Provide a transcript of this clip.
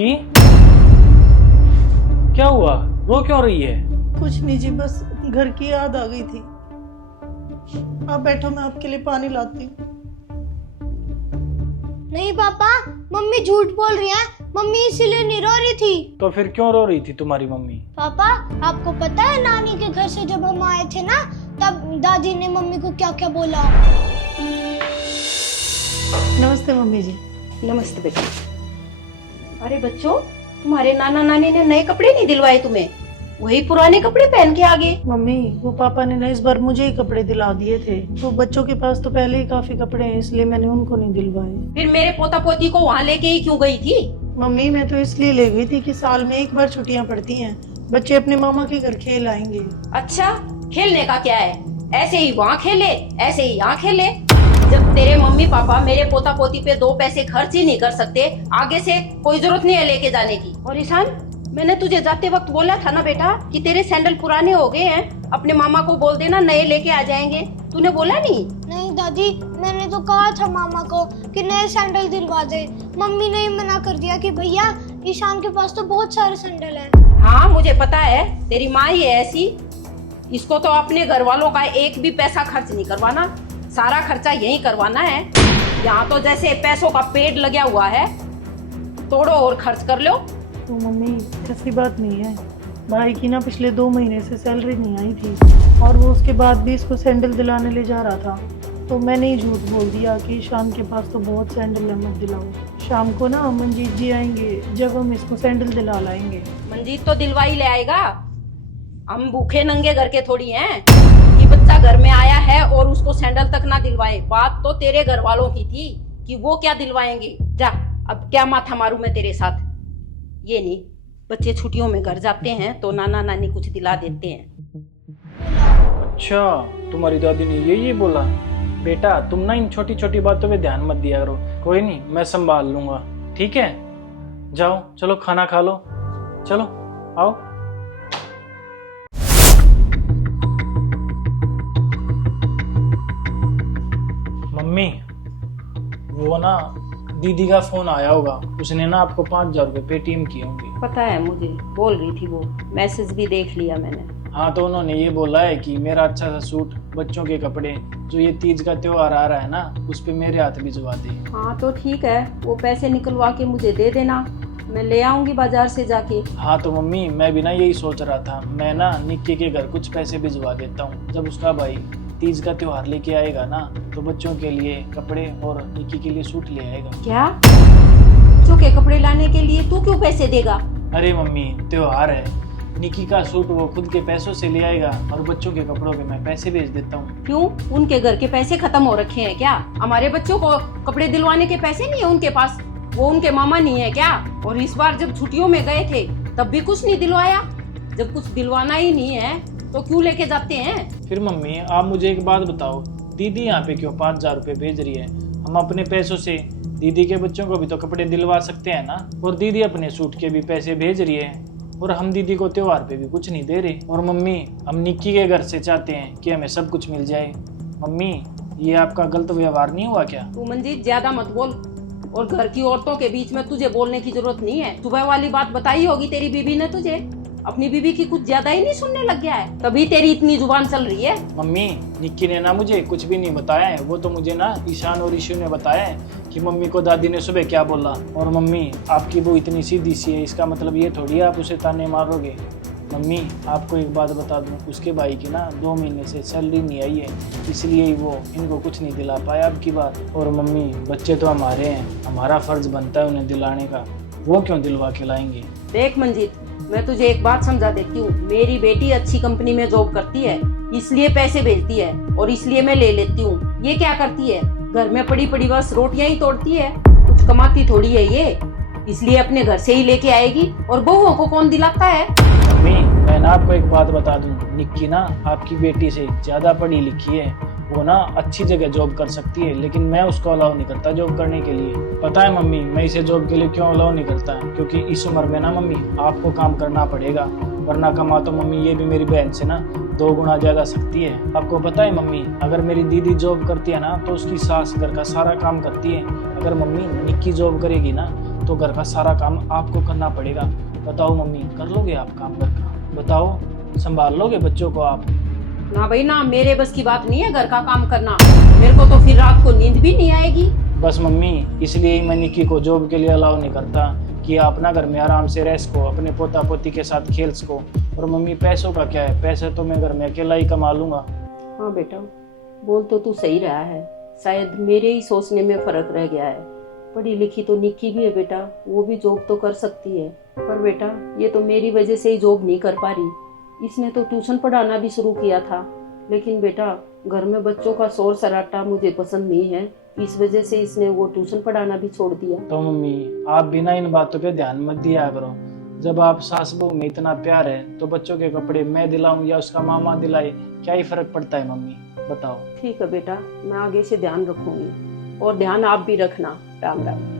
निक्की, क्या हुआ? रो क्यों रही है? कुछ नहीं जी, बस घर की याद आ गई थी। आप बैठो, मैं आपके लिए पानी लाती हूँ। नहीं पापा, मम्मी झूठ बोल रही है। मम्मी इसीलिए नहीं रो रही थी। तो फिर क्यों रो रही थी तुम्हारी मम्मी? पापा, आपको पता है नानी के घर से जब हम आए थे ना, तब दादी ने मम्मी को क्या क्या बोला। नमस्ते मम्मी जी। नमस्ते बेटा। अरे बच्चों, तुम्हारे नाना नानी ने नए कपड़े नहीं दिलवाए तुम्हें? वही पुराने कपड़े पहन के आ गए। मम्मी, वो पापा ने ना इस बार मुझे ही कपड़े दिला दिए थे। तो बच्चों के पास तो पहले ही काफी कपड़े हैं, इसलिए मैंने उनको नहीं दिलवाए। फिर मेरे पोता पोती को वहाँ लेके ही क्यों गई थी? मम्मी, मैं तो इसलिए ले गई थी कि साल में एक बार छुट्टियाँ पड़ती हैं, बच्चे अपने मामा के घर खेल आएंगे। अच्छा, खेलने का क्या है? ऐसे ही वहाँ खेले, ऐसे ही यहाँ खेले। जब तेरे मम्मी पापा मेरे पोता पोती पे 2 पैसे खर्च ही नहीं कर सकते, आगे से कोई जरूरत नहीं है लेके जाने की। और ईशान, मैंने तुझे जाते वक्त बोला था ना बेटा कि तेरे सैंडल पुराने हो गए हैं, अपने मामा को बोल देना नए लेके आ जाएंगे। तूने बोला नहीं? नहीं दादी, मैंने तो कहा था मामा को कि नए सैंडल दिलवा दे। मम्मी ने ही मना कर दिया कि भैया ईशान के पास तो बहुत सारे सैंडल हैं। हाँ, मुझे पता है, तेरी माँ ही है ऐसी। इसको तो अपने घर वालों का एक भी पैसा खर्च नहीं करवाना, सारा खर्चा यही करवाना है। यहाँ तो जैसे पैसों का पेड़ लगा हुआ है, तोड़ो और खर्च कर लो। तो मम्मी, ऐसी बात नहीं है। भाई की ना पिछले 2 महीने से सैलरी नहीं आई थी और वो उसके बाद भी इसको सैंडल दिलाने ले जा रहा था। तो मैंने ही झूठ बोल दिया कि शाम के पास तो बहुत सैंडल है, मत दिलाओ। शाम को ना मंजीत जी आएंगे, जब हम इसको सैंडल दिला लाएंगे। मंजीत तो दिलवाई ले आएगा। हम भूखे नंगे घर के थोड़ी हैं कि बच्चा घर में आया है और उसको सैंडल तक ना दिलवाए। बात तो तेरे घर वालों की थी कि वो क्या दिलवाएंगे। जा, अब क्या माथा मारू मैं तेरे साथ। ये नहीं, बच्चे छुट्टियों में घर जाते हैं तो नाना नानी कुछ दिला देते हैं। अच्छा, तुम्हारी दादी ने यही बोला? बेटा, तुम ना इन छोटी छोटी बातों पे ध्यान मत दिया करो। कोई नहीं, मैं संभाल लूंगा, ठीक है? जाओ, चलो खाना खा लो, चलो आओ। मम्मी, वो ना दीदी का फोन आया होगा, उसने ना आपको 5,000 रुपये पेटीएम किए होंगे। पता है मुझे, बोल रही थी वो, मैसेज भी देख लिया मैंने। हाँ, तो उन्होंने ये बोला है कि मेरा अच्छा सा सूट, बच्चों के कपड़े, जो ये तीज का त्योहार आ रहा है ना, उस पे मेरे हाथ भिजवा दे। हाँ तो ठीक है, वो पैसे निकलवा के मुझे दे देना, मैं ले आऊंगी बाजार से जाके। हाँ तो मम्मी, मैं भी ना यही सोच रहा था, मैं ना निक्की के घर कुछ पैसे भिजवा देता हूँ। जब उसका भाई तीज का त्योहार लेके आएगा ना, तो बच्चों के लिए कपड़े और निक्की के लिए सूट ले आएगा। क्या? बच्चों के कपड़े लाने के लिए तू क्यों पैसे देगा? अरे मम्मी, त्योहार है, निक्की का सूट वो खुद के पैसों से ले आएगा और बच्चों के कपड़ों के मैं पैसे भेज देता हूँ। क्यों, उनके घर के पैसे खत्म हो रखे हैं क्या? हमारे बच्चों को कपड़े दिलवाने के पैसे नहीं है उनके पास? वो उनके मामा नहीं है क्या? और इस बार जब छुट्टियों में गए थे तब भी कुछ नहीं दिलवाया। जब कुछ दिलवाना ही नहीं है तो क्यों लेके जाते हैं? फिर मम्मी, आप मुझे एक बात बताओ, दीदी यहाँ पे क्यों 5,000 रुपये भेज रही है? हम अपने पैसों से दीदी के बच्चों को भी तो कपड़े दिलवा सकते हैं ना। और दीदी अपने सूट के भी पैसे भेज रही है और हम दीदी को त्योहार पे भी कुछ नहीं दे रहे। और मम्मी, हम निक्की के घर से चाहते हैं कि हमें सब कुछ मिल जाए। मम्मी, ये आपका गलत व्यवहार नहीं हुआ क्या? तू मंजीत ज्यादा मत बोल, और घर की औरतों के बीच में तुझे बोलने की जरूरत नहीं है। सुबह वाली बात बताई होगी तेरी बीबी ने तुझे, अपनी बीबी की कुछ ज्यादा ही नहीं सुनने लग गया है, तभी तेरी इतनी जुबान चल रही है। मम्मी, निक्की ने ना मुझे कुछ भी नहीं बताया है, वो तो मुझे ना ईशान और ईशु ने बताया है कि मम्मी को दादी ने सुबह क्या बोला। और मम्मी, आपकी वो इतनी सीधी सी है, इसका मतलब ये थोड़ी है आप उसे ताने मारोगे। मम्मी, आपको एक बात बता दूं, उसके भाई की ना 2 महीने से सैलरी नहीं आई है, इसलिए ही वो इनको कुछ नहीं दिला पाया अब की बार। और मम्मी, बच्चे तो हमारे हैं, हमारा फर्ज बनता है उन्हें दिलाने का, वो क्यों दिलवा के लाएंगे? देख मंजीत, मैं तुझे एक बात समझा देती हूँ, मेरी बेटी अच्छी कंपनी में जॉब करती है, इसलिए पैसे भेजती है और इसलिए मैं ले लेती हूँ। ये क्या करती है? घर में पड़ी पड़ी बस रोटियां ही तोड़ती है, कुछ कमाती थोड़ी है ये, इसलिए अपने घर से ही लेके आएगी। और बहुओं को कौन दिलाता है? मम्मी, मैं ना आपको एक बात बता दूं, निक्की ना आपकी बेटी से ज्यादा पढ़ी लिखी है, वो ना अच्छी जगह जॉब कर सकती है, लेकिन मैं उसको अलाउ नहीं करता जॉब करने के लिए। पता है मम्मी, मैं इसे जॉब के लिए क्यों अलाउ नहीं करता? क्योंकि इस उम्र में ना मम्मी आपको काम करना पड़ेगा, वरना कमा तो मम्मी ये भी मेरी बहन से ना 2 गुना ज्यादा सकती है। आपको पता है मम्मी, अगर मेरी दीदी जॉब करती है ना तो उसकी सास घर का सारा काम करती है। अगर मम्मी निक्की जॉब करेगी ना तो घर का सारा काम आपको करना पड़ेगा। बताओ मम्मी, कर लोगे आप काम घर का? बताओ, संभाल लोगे बच्चों को आप? ना भाई ना, मेरे बस की बात नहीं है घर का काम करना। मेरे को तो फिर रात को नींद भी नहीं आएगी। बस मम्मी, इसलिए ही मैं निक्की को जॉब के लिए अलाउ नहीं करता कि आप ना घर में आराम से रह सको, अपने पोता पोती के साथ खेल सको। और मम्मी, पैसों का क्या है, पैसे तो मैं घर में अकेला ही कमा लूंगा। हाँ बेटा, बोल तो तू सही रहा है, शायद मेरे ही सोचने में फर्क रह गया है। पढ़ी लिखी तो निक्की भी है बेटा, वो भी जॉब तो कर सकती है। पर बेटा, ये तो मेरी वजह से ही जॉब नहीं कर पा रही। इसने तो ट्यूशन पढ़ाना भी शुरू किया था, लेकिन बेटा घर में बच्चों का शोर शराटा मुझे पसंद नहीं है, इस वजह से इसने वो ट्यूशन पढ़ाना भी छोड़ दिया। तो मम्मी, आप बिना इन बातों पे ध्यान मत दिया करो। जब आप सास बहू में इतना प्यार है तो बच्चों के कपड़े मैं दिलाऊं या उसका मामा दिलाए, क्या ही फर्क पड़ता है मम्मी, बताओ। ठीक है बेटा, मैं आगे से ध्यान रखूंगी, और ध्यान आप भी रखना। राम राम।